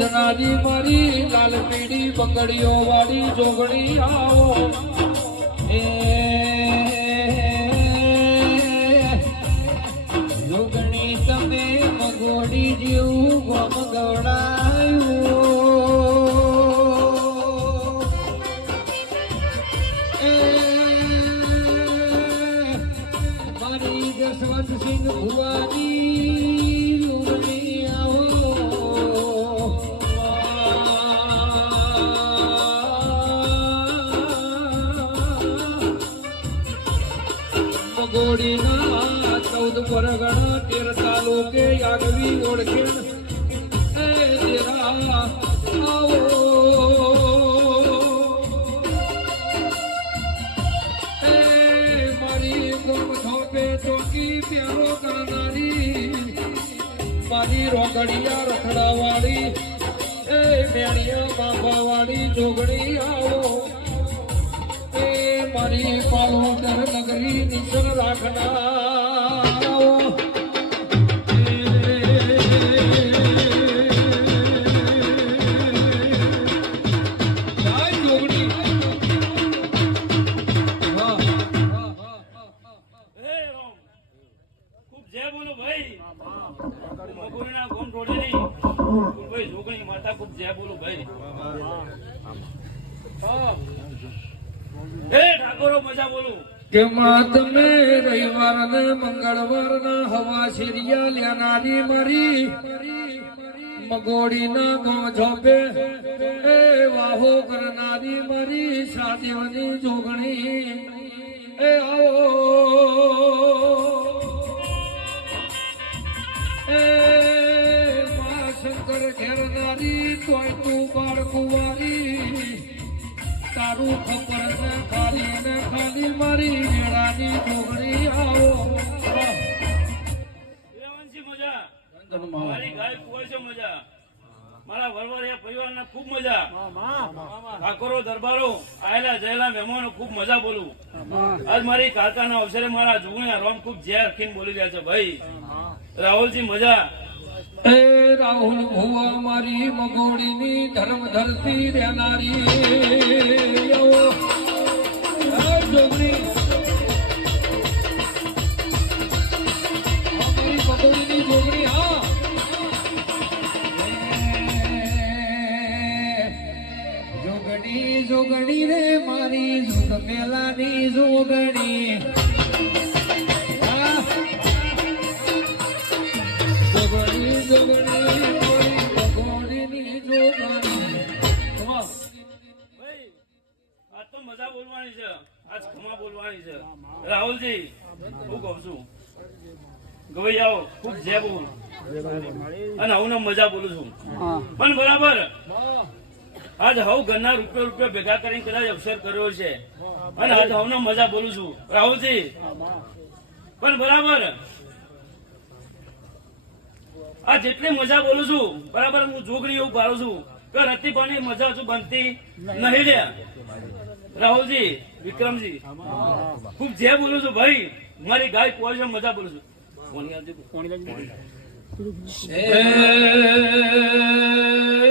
દૂધનારી મારી, લાલ પીડી બંગડીઓ વાળી જોગણી આવો. એ, જોગણી તમે મગોડી જેવું ગમ ગવડાયું. મારી જસવંતસિંહ ભુવાની મગોડીના ચૌદ પરગણા તેર તાલુકે આગવી ઓળખેણ એ દેરા આવો. એ મારી ગમ થોપે ચોકી પ્યારો કરનારી મારી રોકડિયા રખડાવાળી. એ મેણિયા બાંબાવાળી જોગણી આવો. મારી પાલોદર નગરી નિશન રાખના જય ઠાકોરો મજા બોલું. કે તમે રવિવાર ને મંગળવાર ના હવા શેરિયા લેનારી મારી મગોડી ના ઝોપે એ વાહો કરનારી મારી સાદેવની જોગણી. એ આવો. એ મા શંકર ઘેરનારી તોય તું બાળ કુંવારી તારું ખબર ને ખાલી ને ખાલી મારી મેળાની જોગણી આવો. મજા. મારી ગાય કુંવર છે મજા. મારા વરવરિયા પરિવારના ખૂબ મજા. ઠાકોરો દરબારો આયેલા જયેલા મહેમાનો ખૂબ મજા બોલું. આજ મારી કાકાના અવસરે મારા જોગણી રોમ ખૂબ ઝેર ખીન બોલી રહ્યા છે ભાઈ. રાહુલજી મજા. એ રાહુલ ભુવા મારી મગોડીની ધર્મ ધરતી રહેનારી. જોગણી જોગણી રે મારી જુગ મેલાની જોગણી. જોગણી જોગણી મજા બોલવાની છે. આજ ખમા બોલવાની છે. રાહુલજી હું કહું છું. ગવાઈ આવો ખૂબ જય બોલ. અને હું મજા બોલું છું. પણ બરાબર આજ હવ ઘરના રૂપિયા રૂપિયા ભેગા કરીને કદાચ અવસર કર્યો છે. અને આજ હવનો મજા બોલું છું. રાહુલજી. પણ બરાબર. આ જેટલી મજા બોલું છું બરાબર હું જોગણી એવું પાડું છું કે રતી પણ મજા હજુ બનતી નહીં લે રાહુલજી વિક્રમજી ખૂબ જે બોલું છું ભાઈ મારી ગાય કોઈ છે મજા બોલું છું. તું? એ